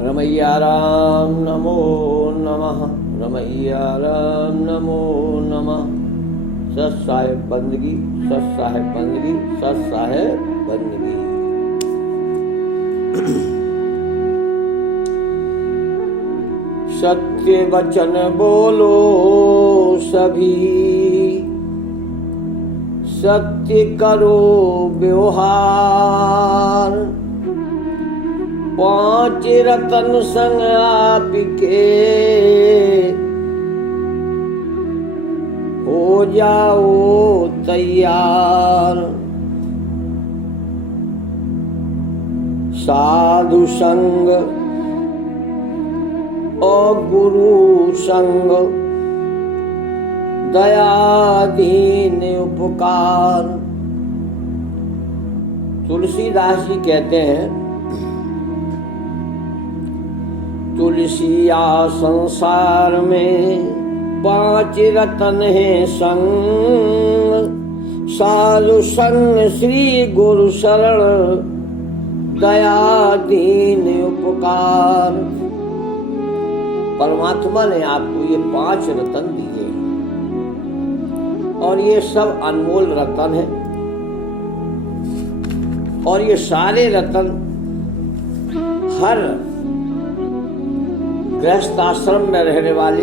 रमैया राम नमो नमः, रमैया राम नमो नमः। सत साहेब बंदगी, सत साहेब बंदगी, सत साहेब बंदगी। सत्य वचन बोलो सभी, सत्य करो व्यवहार। पांच रतन संग आपके हो जाओ तैयार। साधु संग और गुरु संग, दयादीन उपकार। तुलसीदास जी कहते हैं, तुलसिया संसार में पांच रतन हैं संग। साधु संग श्री गुरु शरण, दयादीन उपकार। परमात्मा ने आपको ये पांच रतन दिए और ये सब अनमोल रतन है। और ये सारे रतन हर गृहस्थ आश्रम में रहने वाले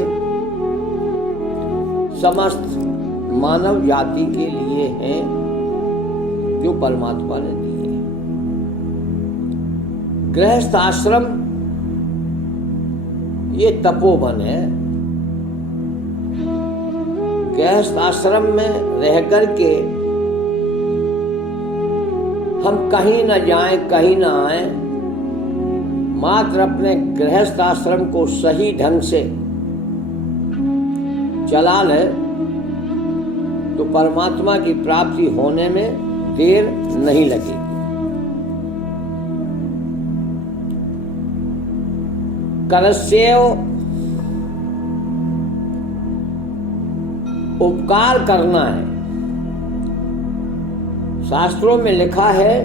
समस्त मानव जाति के लिए हैं, जो परमात्मा ने दिए। गृहस्थ आश्रम ये तपोवन है। गृहस्थ आश्रम में रह करके हम कहीं न जाएं, कहीं न आए, मात्र अपने गृहस्थ आश्रम को सही ढंग से चला ले तो परमात्मा की प्राप्ति होने में देर नहीं लगेगी। करस्येव उपकार करना है। शास्त्रों में लिखा है,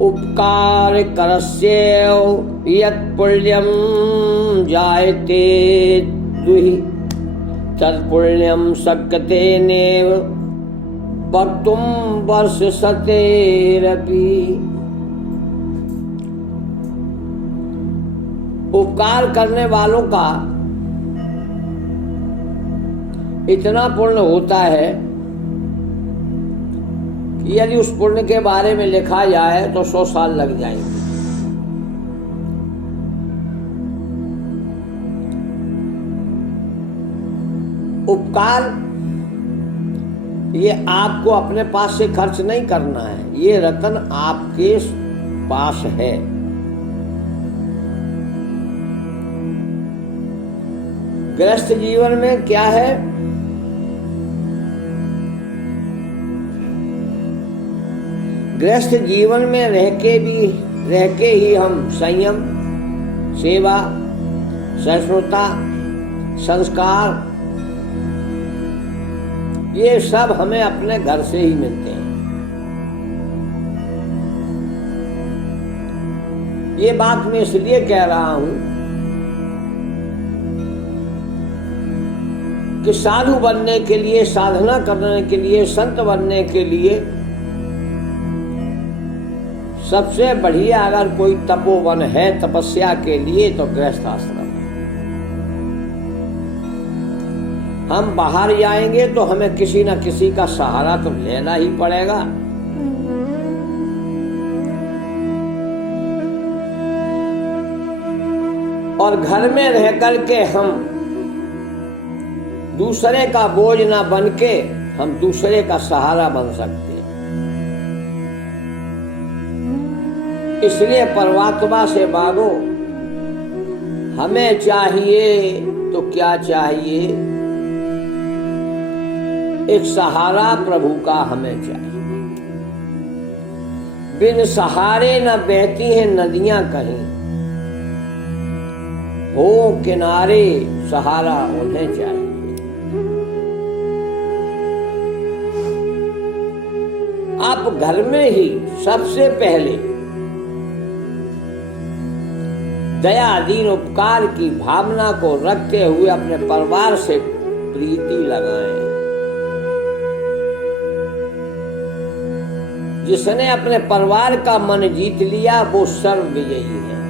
उपकार करस्येव यत् पुण्यम जायते दुहि, तत्पुण्यम शक्यते नेव वक्तुम वर्षशतेरपि। उपकार करने वालों का इतना पुण्य होता है कि यदि उस पुण्य के बारे में लिखा जाए तो 100 साल लग जाएंगे। उपकार ये आपको अपने पास से खर्च नहीं करना है, ये रतन आपके पास है। गृहस्थ जीवन में क्या है, गृहस्थ जीवन में रह के ही हम संयम, सेवा, सहिष्णुता, संस्कार, ये सब हमें अपने घर से ही मिलते हैं। ये बात मैं इसलिए कह रहा हूं कि साधु बनने के लिए, साधना करने के लिए, संत बनने के लिए सबसे बढ़िया अगर कोई तपोवन है तपस्या के लिए तो गृहस्थ आश्रम है। हम बाहर जाएंगे तो हमें किसी न किसी का सहारा तो लेना ही पड़ेगा। और घर में रह करके हम दूसरे का बोझ ना बन के हम दूसरे का सहारा बन सकते हैं। इसलिए परमात्मा से मांगो, हमें चाहिए तो क्या चाहिए, एक सहारा प्रभु का हमें चाहिए। बिन सहारे न बहती हैं नदियां कहीं, हो किनारे सहारा उन्हें चाहिए। आप घर में ही सबसे पहले दया, दीन, उपकार की भावना को रखते हुए अपने परिवार से प्रीति लगाएं। जिसने अपने परिवार का मन जीत लिया वो सर्व विजयी है।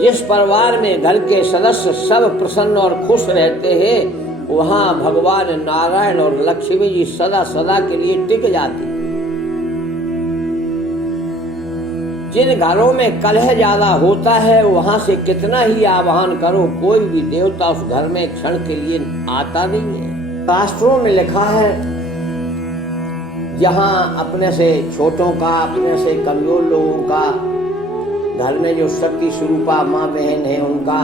जिस परिवार में घर के सदस्य सब प्रसन्न और खुश रहते हैं वहां भगवान नारायण और लक्ष्मी जी सदा सदा के लिए टिक जाती। जिन घरों में कलह ज्यादा होता है वहां से कितना ही आवाहन करो कोई भी देवता उस घर में क्षण के लिए आता नहीं है। शास्त्रों में लिखा है जहां अपने से छोटों का, अपने से कमजोर लोगों का, घर में जो शक्ति स्वरूपा माँ बहन है उनका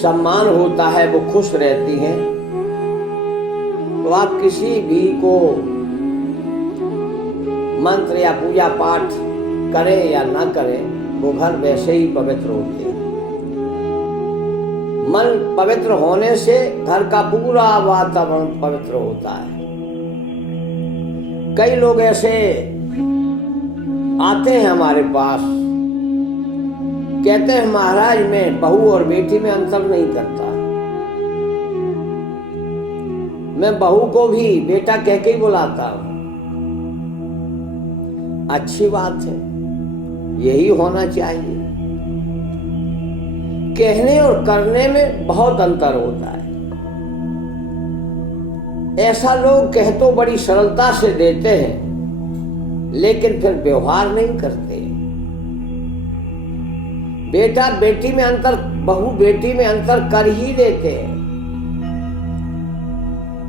सम्मान होता है, वो खुश रहती हैं। तो आप किसी भी को मंत्र या पूजा पाठ करें या ना करें वो घर वैसे ही पवित्र होते हैं। मन पवित्र होने से घर का पूरा वातावरण पवित्र होता है। कई लोग ऐसे आते हैं हमारे पास, कहते हैं महाराज मैं बहू और बेटी में अंतर नहीं करता, मैं बहू को भी बेटा कह के ही बुलाता हूं। अच्छी बात है, यही होना चाहिए। कहने और करने में बहुत अंतर होता है। ऐसा लोग कह तो बड़ी सरलता से देते हैं लेकिन फिर व्यवहार नहीं करते। बेटा बेटी में अंतर, बहू बेटी में अंतर कर ही देते हैं।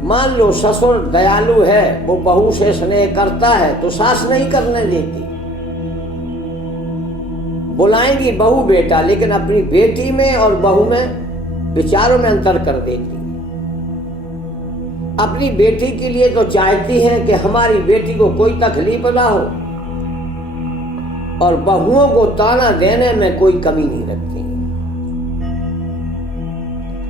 मान लो ससुर दयालु है, वो बहू से स्नेह करता है तो सास नहीं करने देती। बुलाएंगी बहू बेटा लेकिन अपनी बेटी में और बहू में विचारों में अंतर कर देती। अपनी बेटी के लिए तो चाहती हैं कि हमारी बेटी को कोई तकलीफ ना हो और बहुओं को ताना देने में कोई कमी नहीं रखती।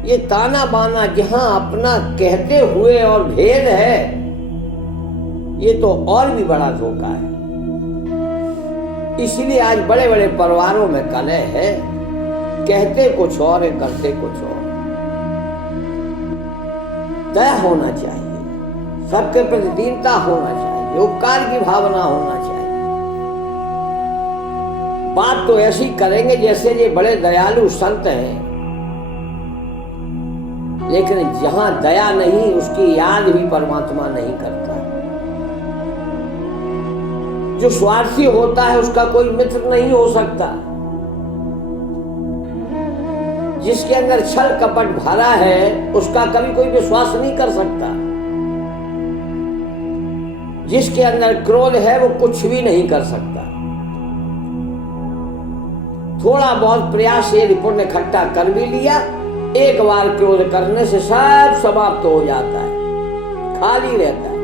ये ताना बाना जहां अपना कहते हुए और भेद है, ये तो और भी बड़ा धोखा है। इसलिए आज बड़े बड़े परिवारों में कलह है, कहते कुछ और है, करते कुछ और। दया होना चाहिए, सबके प्रति दीनता होना चाहिए, उपकार की भावना होना चाहिए। बात तो ऐसी करेंगे जैसे ये बड़े दयालु संत हैं, लेकिन जहां दया नहीं उसकी याद भी परमात्मा नहीं करता। जो स्वार्थी होता है उसका कोई मित्र नहीं हो सकता। जिसके अंदर छल कपट भरा है उसका कभी कोई विश्वास नहीं कर सकता। जिसके अंदर क्रोध है वो कुछ भी नहीं कर सकता। थोड़ा बहुत प्रयास यदि पुण्य इकट्ठा कर भी लिया, एक बार क्रोध करने से सब समाप्त हो जाता है, खाली रहता है।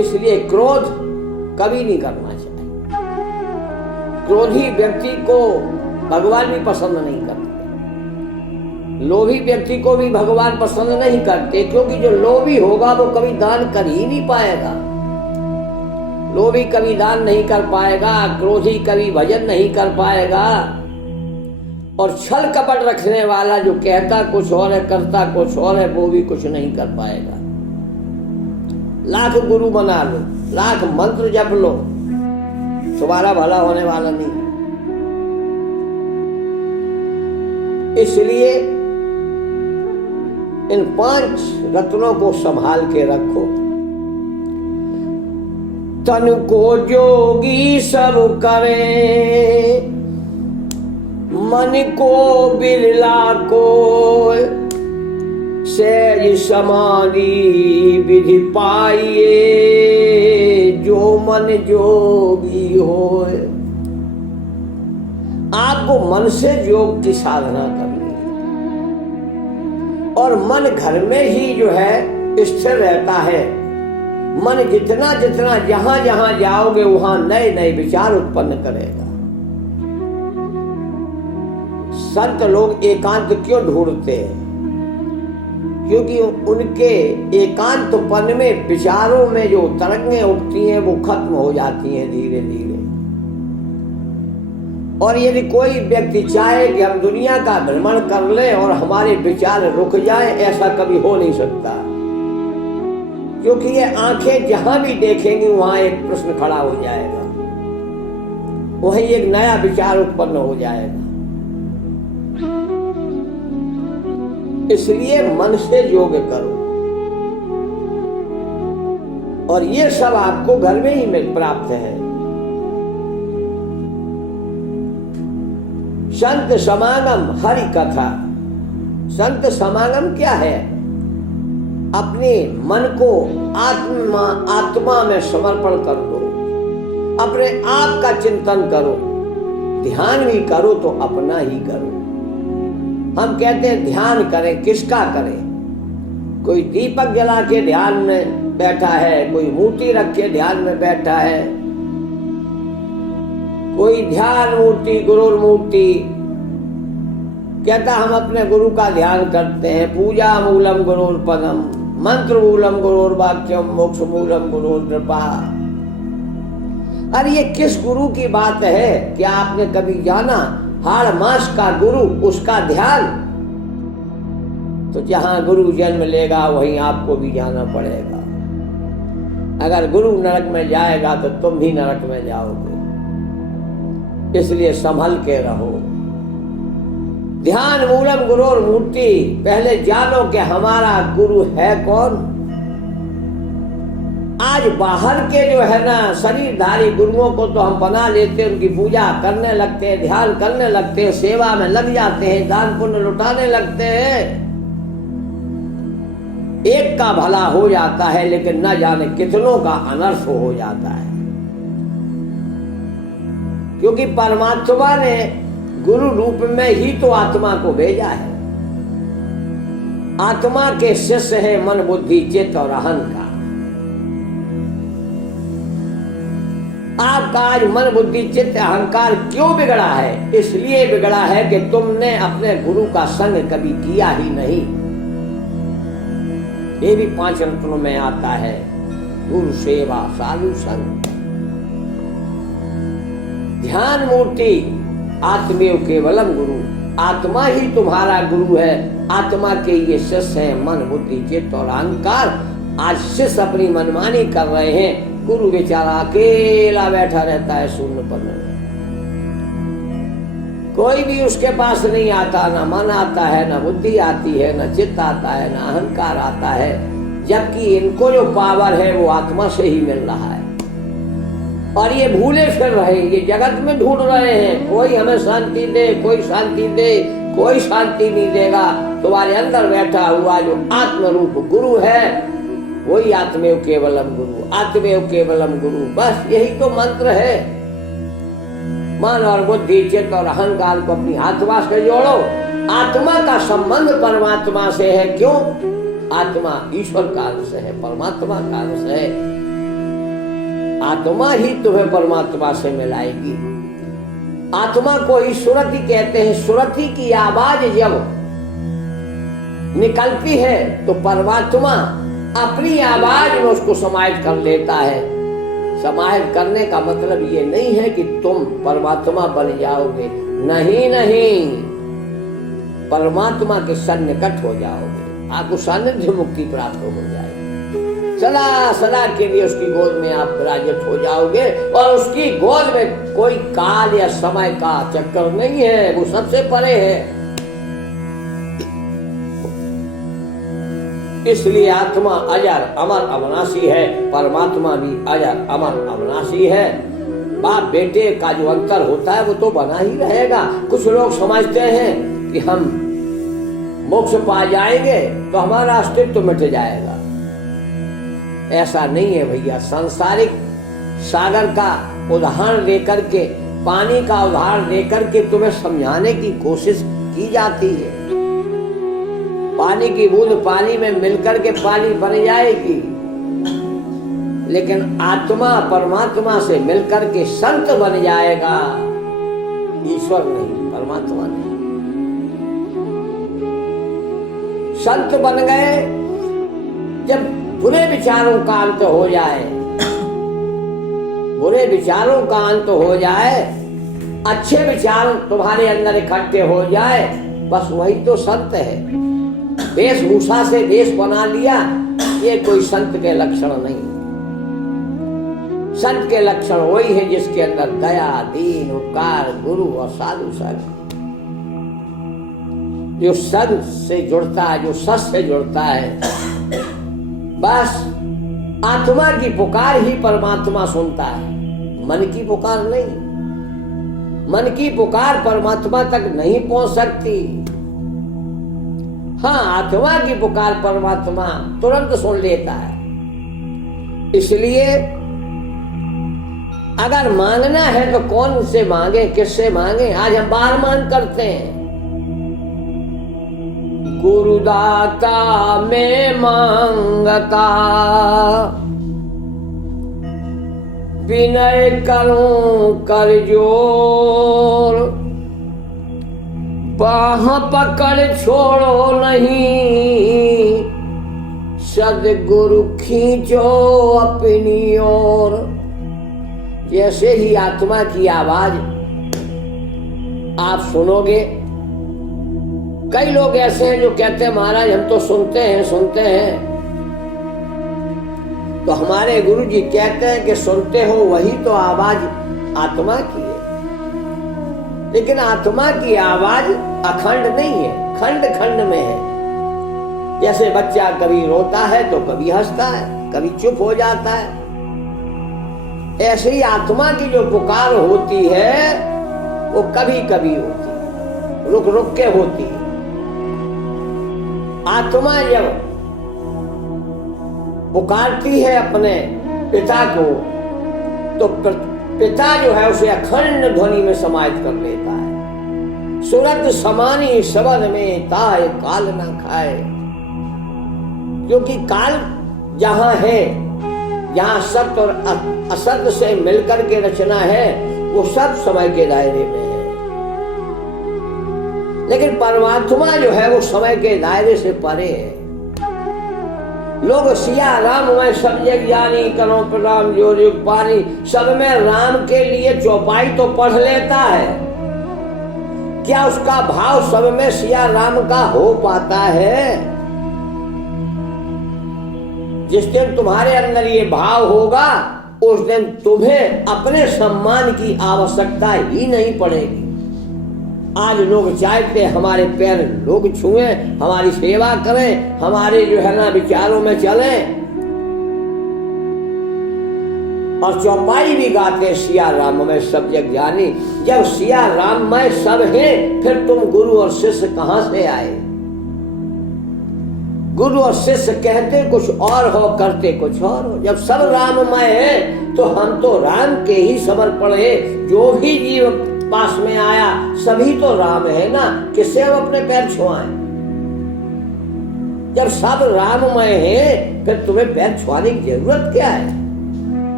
इसलिए क्रोध कभी नहीं करना चाहिए। क्रोधी व्यक्ति को भगवान भी पसंद नहीं करते, लोभी व्यक्ति को भी भगवान पसंद नहीं करते, क्योंकि जो लोभी होगा वो कभी दान कर ही नहीं पाएगा। लोभी कभी दान नहीं कर पाएगा, क्रोधी कभी भजन नहीं कर पाएगा, और छल कपट रखने वाला जो कहता कुछ और है करता कुछ और है वो भी कुछ नहीं कर पाएगा। लाख गुरु बना लो, लाख मंत्र जप लो, तुम्हारा भला होने वाला नहीं। इसलिए इन 5 रत्नों को संभाल के रखो। तन को जोगी सब करे, मन को बिरला को, सहज समाधि विधि पाइए, जो मन जोगी होए। आपको मन से योग की साधना करनी है और मन घर में ही जो है स्थिर रहता है। मन जितना जितना जहां जहां जाओगे वहां नए नए विचार उत्पन्न करेगा। संत लोग एकांत क्यों ढूंढते हैं? क्योंकि उनके एकांतपन में विचारों में जो तरंगें उठती हैं वो खत्म हो जाती हैं धीरे धीरे। और यदि कोई व्यक्ति चाहे कि हम दुनिया का भ्रमण कर लें और हमारे विचार रुक जाए, ऐसा कभी हो नहीं सकता, क्योंकि ये आंखें जहां भी देखेंगी वहां एक प्रश्न खड़ा हो जाएगा, वहीं एक नया विचार उत्पन्न हो जाएगा। इसलिए मन से योग करो, और ये सब आपको घर में ही मिल प्राप्त है। संत समागम हरि कथा। संत समागम क्या है? अपने मन को आत्मा में समर्पण कर दो, अपने आप का चिंतन करो, ध्यान भी करो तो अपना ही करो। हम कहते हैं ध्यान करें, किसका करें? कोई दीपक जला के ध्यान में बैठा है, कोई मूर्ति रख के ध्यान में बैठा है, कोई ध्यान मूर्ति गुरु मूर्ति कहता हम अपने गुरु का ध्यान करते हैं। पूजा मूलम गुरुर पदम, मंत्र मूलम गुरुर वाक्यम, मोक्ष मूलम गुरुर कृपा। अरे ये किस गुरु की बात है? क्या आपने कभी जाना? हाड़ मास का गुरु, उसका ध्यान। तो जहां गुरु जन्म लेगा वहीं आपको भी जाना पड़ेगा। अगर गुरु नरक में जाएगा तो तुम भी नरक में जाओगे। इसलिए संभल के रहो। ध्यान मूलम गुरु और मूर्ति। पहले जानो कि हमारा गुरु है कौन। आज बाहर के जो है ना शरीरधारी गुरुओं को तो हम बना लेते हैं, उनकी पूजा करने लगते हैं, ध्यान करने लगते हैं, सेवा में लग जाते हैं, दान पुण्य लुटाने लगते हैं। एक का भला हो जाता है, लेकिन न जाने कितनों का अनर्थ हो जाता है। क्योंकि परमात्मा ने गुरु रूप में ही तो आत्मा को भेजा है। आत्मा के शिष्य है मन बुद्धि चित्त और अहंकार। आपका आज मन बुद्धि चित्त अहंकार क्यों बिगड़ा है? इसलिए बिगड़ा है कि तुमने अपने गुरु का संग कभी किया ही नहीं। ये भी 5 रत्नों में आता है, गुरु सेवा साधु संग। ध्यान मूर्ति आत्मेव केवलम गुरु। आत्मा ही तुम्हारा गुरु है। आत्मा के ये शिष्य है मन बुद्धि चित्त और अहंकार। आज शिष्य अपनी मनमानी कर रहे हैं, गुरु बेचारा अकेला बैठा रहता है शून्य पर। कोई भी उसके पास नहीं आता, ना मन आता है, ना बुद्धि आती है, ना चित्त आता है, ना अहंकार आता है। जबकि इनको जो पावर है वो आत्मा से ही मिल रहा है। और ये भूले फिर रहे, ये जगत में ढूंढ रहे हैं, कोई हमें शांति दे, कोई शांति दे। कोई शांति नहीं देगा। तुम्हारे अंदर बैठा हुआ जो आत्म रूप गुरु है वही आत्मेव केवलम गुरु, आत्मेव केवलम गुरु। बस यही तो मंत्र है। मन और बुद्धि चित्त और अहंकार को अपनी आत्मा से जोड़ो। आत्मा का संबंध परमात्मा से है। क्यों? आत्मा ईश्वर का अंश है, परमात्मा का अंश है। आत्मा ही तुम्हें परमात्मा से मिलाएगी। आत्मा को ही सुरति कहते हैं। सुरति की आवाज जब निकलती है तो परमात्मा अपनी आवाज में उसको समाहित कर लेता है। समाहित करने का मतलब ये नहीं है कि तुम परमात्मा बन जाओगे, नहीं नहीं, परमात्मा के सन्निकट हो जाओगे, आपको सानिध्य मुक्ति प्राप्त हो जाएगी। सदा सदा के लिए उसकी गोद में आप विराजित हो जाओगे। और उसकी गोद में कोई काल या समय का चक्कर नहीं है, वो सबसे परे है। इसलिए आत्मा अजर अमर अविनाशी है, परमात्मा भी अजर अमर अविनाशी है। बाप बेटे का जो अंतर होता है वो तो बना ही रहेगा। कुछ लोग समझते हैं कि हम मोक्ष पा जाएंगे तो हमारा अस्तित्व मिट जाएगा। ऐसा नहीं है भैया। सांसारिक सागर का उदाहरण लेकर के, पानी का उदाहरण लेकर के तुम्हें समझाने की कोशिश की जाती है। पानी की बूंद पानी में मिलकर के पानी बन जाएगी, लेकिन आत्मा परमात्मा से मिलकर के संत बन जाएगा। ईश्वर नहीं, परमात्मा नहीं। संत बन गए जब बुरे विचारों का अंत हो जाए, बुरे विचारों का अंत हो जाए, अच्छे विचार तुम्हारे अंदर इकट्ठे हो जाए, बस वही तो संत है। वेशभूषा से देश बना लिया, ये कोई संत के लक्षण नहीं। संत के लक्षण वही है जिसके अंदर दया, दीन, उपकार, गुरु और साधु संग, जो संत से जुड़ता है, जो सत से जुड़ता है, बस आत्मा की पुकार ही परमात्मा सुनता है, मन की पुकार नहीं। मन की पुकार परमात्मा तक नहीं पहुंच सकती। हाँ, आत्मा की पुकार परमात्मा तुरंत सुन लेता है। इसलिए अगर मांगना है तो कौन से मांगे, किससे मांगे? आज हम बार मान करते हैं, गुरुदाता में मांगता, विनय करूं कर जोर, बाह पकड़ छोड़ो नहीं, सदगुरु खींचो अपनी ओर। जैसे ही आत्मा की आवाज आप सुनोगे, कई लोग ऐसे हैं जो कहते हैं महाराज हम तो सुनते हैं। तो हमारे गुरु जी कहते हैं कि सुनते हो वही तो आवाज आत्मा की है, लेकिन आत्मा की आवाज अखंड नहीं है, खंड खंड में है। जैसे बच्चा कभी रोता है तो कभी हंसता है, कभी चुप हो जाता है, ऐसे ही आत्मा की जो पुकार होती है वो कभी कभी होती है, रुक रुक के होती है। आत्मा जब पुकारती है अपने पिता को, तो पिता जो है उसे अखंड ध्वनि में समाहित कर लेता है। सुरत समानी शब्द में ताय काल न खाए, क्योंकि काल जहां है, जहां सत्य और असत्य से मिलकर के रचना है, वो सब समय के दायरे में है। लेकिन परमात्मा जो है वो समय के दायरे से परे है। लोग सिया राम में सब जग जानी, करो प्रणाम जो युग पानी, सब में राम के लिए चौपाई तो पढ़ लेता है, क्या उसका भाव सब में सिया राम का हो पाता है? जिस दिन तुम्हारे अंदर ये भाव होगा, उस दिन तुम्हें अपने सम्मान की आवश्यकता ही नहीं पड़ेगी। आज लोग चाहते हमारे पैर लोग छुएं, हमारी सेवा करें, हमारे जो है ना विचारों में चलें, और चौपाई भी गाते सिया राम में सब जग जानी। जब सिया राम में सब है, फिर तुम गुरु और शिष्य कहां से आए? गुरु और शिष्य कहते कुछ और हो, करते कुछ और हो। जब सब राममय है तो हम तो राम के ही समर्पण है। जो भी जीव पास में आया सभी तो राम है ना, किससे हम अपने पैर छुआएं? जब सब राममय है फिर तुम्हें पैर छुआने की जरूरत क्या है?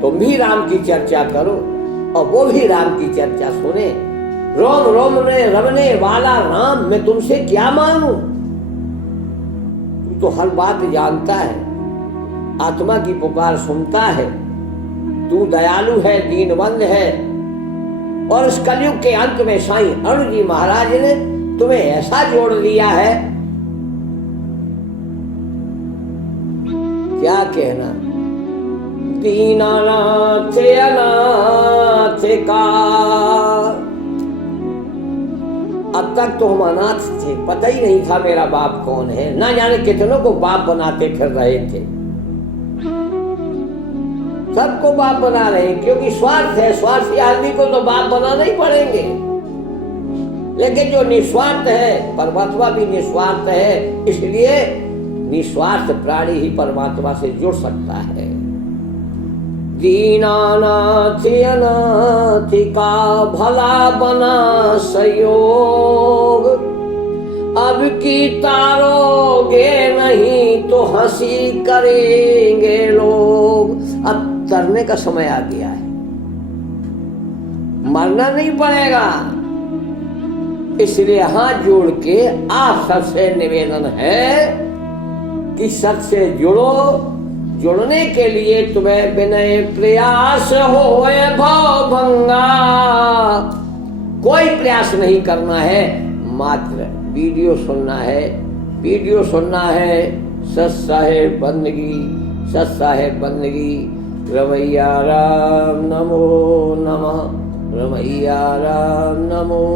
तुम भी राम की चर्चा करो और वो भी राम की चर्चा सुने। रोम रोम में रमने वाला राम, मैं तुमसे क्या मांगू? तू तो हर बात जानता है, आत्मा की पुकार सुनता है, तू दयालु है, दीनबंध है। और इस कलयुग के अंत में साईं अरुण जी महाराज ने तुम्हें ऐसा जोड़ लिया है, क्या कहना। दीनानाथ अनाथ का, अब तक तो हम अनाथ थे, पता ही नहीं था मेरा बाप कौन है, ना जाने कितनों को बाप बनाते फिर रहे थे। सबको बाप बना रहे हैं क्योंकि स्वार्थ है, स्वार्थी आदमी को तो बाप बनाना ही पड़ेंगे। लेकिन जो निस्वार्थ है, परमात्मा भी निस्वार्थ है, इसलिए निस्वार्थ प्राणी ही परमात्मा से जुड़ सकता है। दीनानाथ अनाथ का भला बना संयोग, अब की तारोगे नहीं तो हंसी करेंगे लोग। अब तरने का समय आ गया है, मरना नहीं पड़ेगा। इसलिए हाथ जोड़ के आप सबसे निवेदन है कि सत से जुड़ो। जुड़ने के लिए तुम्हें विनय प्रयास होए भाव भंगा। कोई प्रयास नहीं करना है, मात्र वीडियो सुनना है। वीडियो सुनना है सत्साहेब बंदगी, सत्साहेब बंदगी। रमैया राम नमो नमः, रमैया राम नमो